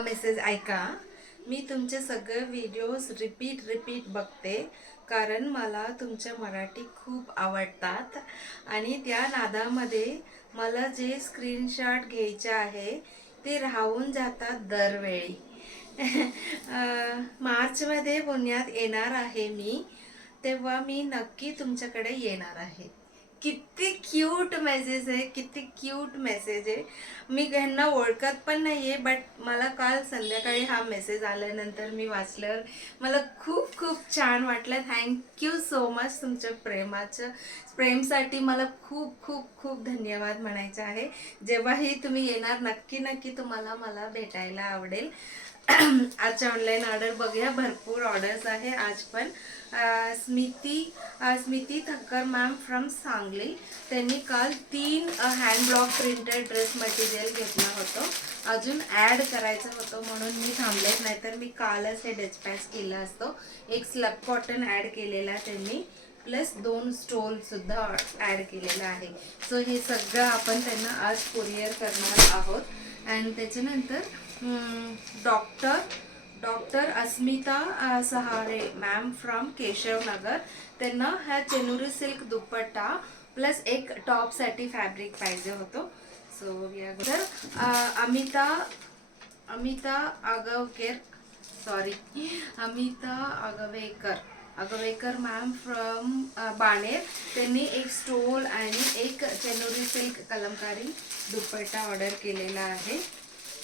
Message ऐका. मी तुमचे सगळे व्हिडिओज रिपीट बघते, कारण मला तुमच्या मराठी खूप आवडतात आणि त्या नादामध्ये मला जे स्क्रीनशॉट घ्यायचे आहे ते राहून जातात दरवेळी. मार्चमध्ये पुण्यात येणार आहे मी, तेव्हा मी नक्की तुमच्याकडे येणार आहे. किती क्यूट मेसेज आहे, किती क्यूट मेसेज आहे. मी ह्यांना ओळखत पण नाही आहे, बट मला काल संध्याकाळी हा मेसेज आल्यानंतर मी वाचल्यावर मला खूप खूप छान वाटलं. Thank you so much. तुमच्या प्रेमसाठी मला खूप खूप खूप धन्यवाद म्हणायचे आहे. जेव्हाही तुम्ही येणार नक्की नक्की तुम्हाला मला भेटायला आवडेल. आजच्या ऑनलाईन ऑर्डर बघूया. भरपूर ऑर्डर्स आहे आज पण. स्मिती थक्कर मॅम फ्रॉम सांगली, त्यांनी काल 3 hand block printed dress material घेतलं होतं. अजून ॲड करायचं होतं म्हणून मी थांबलेत, नाहीतर मी कालच हे डिस्पॅच केलं असतं. एक स्लब कॉटन ॲड केलेला त्यांनी, प्लस 2 स्टोलसुद्धा ॲड केलेला आहे. सो हे सगळं आपण त्यांना आज कुरिअर करणार आहोत. आणि त्याच्यानंतर doctor Asmita Sahare ma'am from Keshavnagar, त्यांना ह्या चेनुरी सिल्क दुपट्टा प्लस एक टॉपसाठी फॅब्रिक पाहिजे होतं. सो तर अमिता आगवेकर मॅम फ्रॉम बाणेर, त्यांनी एक स्टोल आणि एक चेनुरी सिल्क कलमकारी दुपट्टा ऑर्डर केलेला आहे.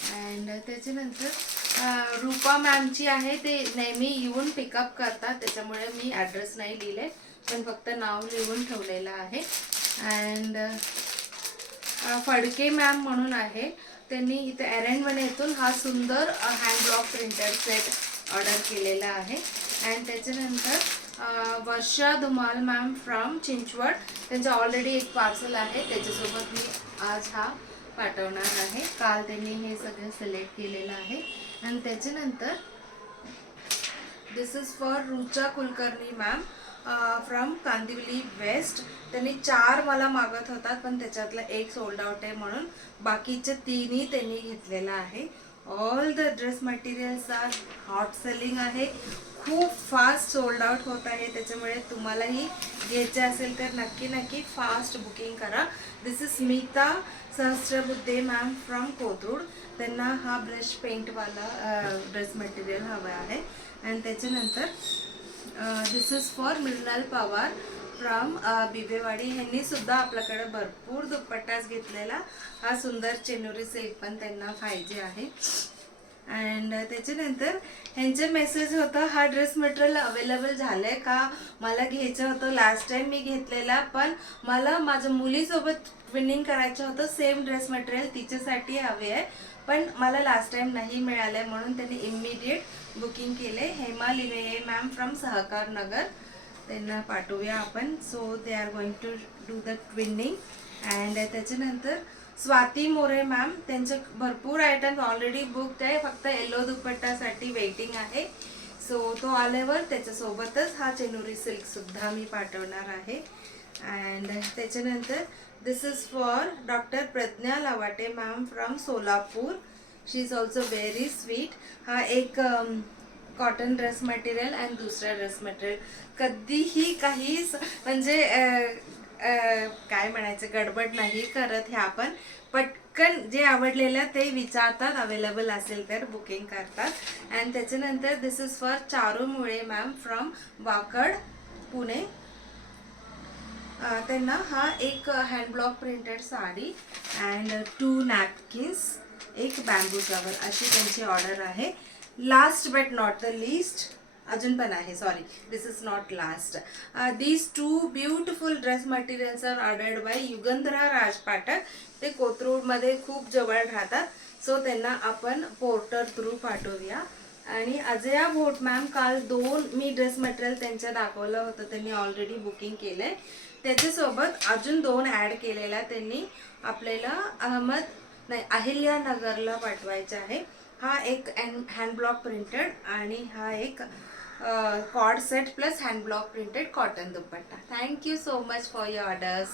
अँड त्याच्यानंतर रूपा मॅमची आहे, ते नेहमी येऊन पिकअप करतात, त्याच्यामुळे मी ॲड्रेस नाही लिहिले, पण फक्त नाव लिहून ठेवलेलं आहे. अँड फडके मॅम म्हणून आहे, त्यांनी इथे एरंडवणे येथून हा सुंदर hand block printed set order केलेला आहे. अँड त्याच्यानंतर वर्षा धुमाल मॅम फ्रॉम चिंचवड, त्यांचं ऑलरेडी एक पार्सल आहे, त्याच्यासोबत मी आज हा पाठवणार आहे. काल त्यांनी हे सगळं सिलेक्ट केलेलं आहे. आणि त्याच्यानंतर this is for Rucha Kulkarni ma'am from Kandivali west, त्यांनी 4 मला मागत होतात, पण त्याच्यातला एक सोल्ड आउट आहे म्हणून बाकीचे 3ही त्यांनी घेतलेला आहे. All the dress materials are hot selling आहे, खूप फास्ट सोल्ड आउट होत आहे, त्याच्यामुळे तुम्हालाही घ्यायचे असेल तर नक्की नक्की फास्ट बुकिंग करा. This is Smita Sahasrabuddhe ma'am from Kothrud, त्यांना हा ब्रश पेंटवाला ड्रेस मटेरियल हवं आहे. आणि त्याच्यानंतर this is for Mrunal Pawar from Bibwewadi, ह्यांनी सुद्धा आपल्याकडे भरपूर दुपट्टाच घेतलेला. हा सुंदर चेनुरी सिल्क पण त्यांना पाहिजे आहे. अँड त्याच्यानंतर ह्यांचे मेसेज होतं, हा ड्रेस मटेरियल अवेलेबल झालं आहे का, मला घ्यायचं होतं. लास्ट टाईम मी घेतलेला, पण मला माझ्या मुलीसोबत ट्विनिंग करायचं होतं, सेम ड्रेस मटेरियल तिच्यासाठी हवे आहे, पण मला लास्ट टाइम नाही मिळालं आहे, म्हणून त्यांनी इमिडिएट बुकिंग केले. हेमा लिवे मॅम फ्रॉम सहकार नगर, त्यांना पाठवूया आपण. So they are going to do the twinning. And त्याच्यानंतर स्वाती मोरे मॅम, त्यांचे भरपूर आयटम्स ऑलरेडी बुकड आहे, फक्त येलो दुपट्टासाठी वेटिंग आहे. सो तो आल्यावर त्याच्यासोबतच हा चेनुरी सिल्कसुद्धा मी पाठवणार आहे. अँड त्याच्यानंतर this is for doctor Pragya Lavate ma'am from Solapur, she is also very sweet. हा एक कॉटन ड्रेस मटेरियल आणि दुसरा ड्रेस मटेरियल, कधीही काही म्हणजे काय म्हणायचं, गडबड नाही करत. हे आपण पटकन जे आवडलेलं ते विचारतात, अवेलेबल असेल तर बुकिंग करतात. अँड त्याच्यानंतर दिस इज फॉर चारू मुळे मॅम फ्रॉम वाकड पुणे, त्यांना हा एक hand block printed sari and 2 napkins, एक बॅम्बू फ्लॉवर, अशी त्यांची ऑर्डर आहे. Last but not the list, अजून पण आहे, sorry, this is not last. These 2 beautiful dress materials are ordered by Yugandhara Rajpathak, ते कोथरूडमध्ये खूप जवळ राहतात. सो त्यांना आपण पोर्टर थ्रू पाठवूया. आणि अजया भोट मॅम, काल 2 मी ड्रेस मटेरियल त्यांच्या दाखवलं होतं, त्यांनी ऑलरेडी बुकिंग केलं आहे, त्याच्यासोबत अजून 2 ॲड केलेला त्यांनी आपल्याला अहिल्यानगरला पाठवायचा आहे. हा एक हँड ब्लॉक प्रिंटेड आणि हा एक cord set plus hand block printed cotton dupatta. Thank you so much for your orders.